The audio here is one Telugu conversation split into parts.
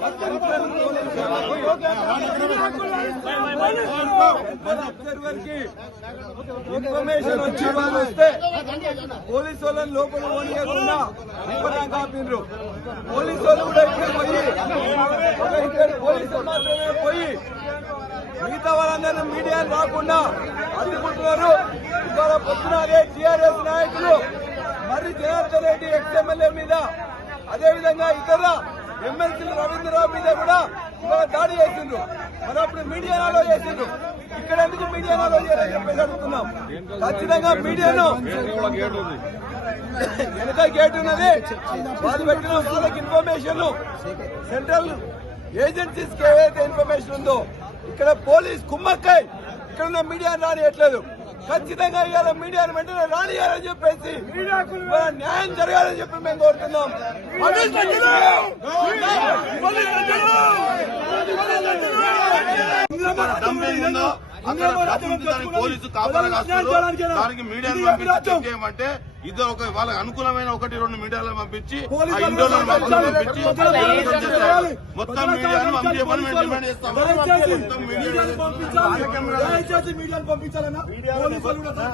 అబ్జర్వర్ ఇన్ఫర్మేషన్ వచ్చి వాళ్ళు వస్తే పోలీసు వాళ్ళని లోపల ఓనియకుండా ఇప్పటిదాకా ఆపిండ్రు పోలీసు వాళ్ళు కూడా ఇక్కడ పోయి ఒక ఇద్దరు పోలీసులు మాత్రమే పోయి మిగతా వాళ్ళందరూ మీడియా రాకుండా అడ్డుకుంటున్నారు. ఇవాళ పొద్దున అదే టీఆర్ఎస్ నాయకులు మరి జనార్దన్ రెడ్డి ఎక్స్ఎమ్మెల్యే మీద అదేవిధంగా ఇతర ఎమ్మెల్సీలు రవీంద్రరావు మీద కూడా ఇవాళ దాడి చేసిండ్రు. మరి అప్పుడు మీడియాలో చేసిండ్రు. ఇక్కడ ఎందుకు మీడియాలో చేయాలని చెప్పేసి అడుగుతున్నాం. ఖచ్చితంగా మీడియాను వెనక గేట్ ఉన్నది. వాళ్ళు పెట్టిన వాళ్ళకి ఇన్ఫర్మేషన్ సెంట్రల్ ఏజెన్సీస్కి ఏదైతే ఇన్ఫర్మేషన్ ఉందో ఇక్కడ పోలీస్ కుమ్మక్కై ఇక్కడ ఉన్న మీడియా రానియట్లేదు ఖచ్చితంగా ఇవాళ మీడియాను వెంటనే రానియాలని చెప్పేసి న్యాయం జరగాలని చెప్పి మేము కోరుతున్నాం. పోలీసు కాపలా కాస్తున్నారు. దానికి మీడియాను పంపించి ఇద్దరు ఒక వాళ్ళకి అనుకూలమైన ఒకటి రెండు మీడియాలను పంపించి ఇండోర్లను పంపించి. మొత్తం మీడియాను డిమాండ్ చేస్తాం. దయచేసి మీడియాను పంపించాలన్నా పోలీసులు కూడా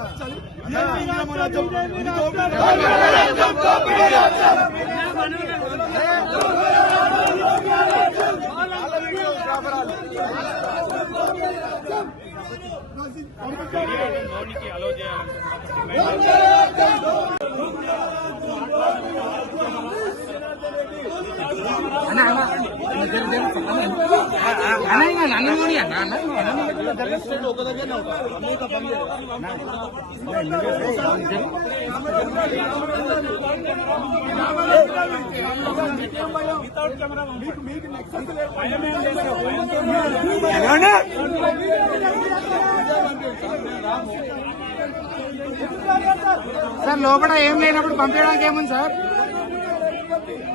సార్ లోపల ఏం లేనప్పుడు పంపించడానికి ఏముంది సార్?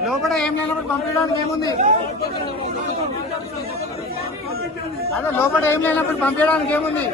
లోపల ఏం లేనప్పుడు పంపించడానికి ఏముంది? అదే లోపల ఏం లేనప్పుడు పంపించడానికి ఏముంది?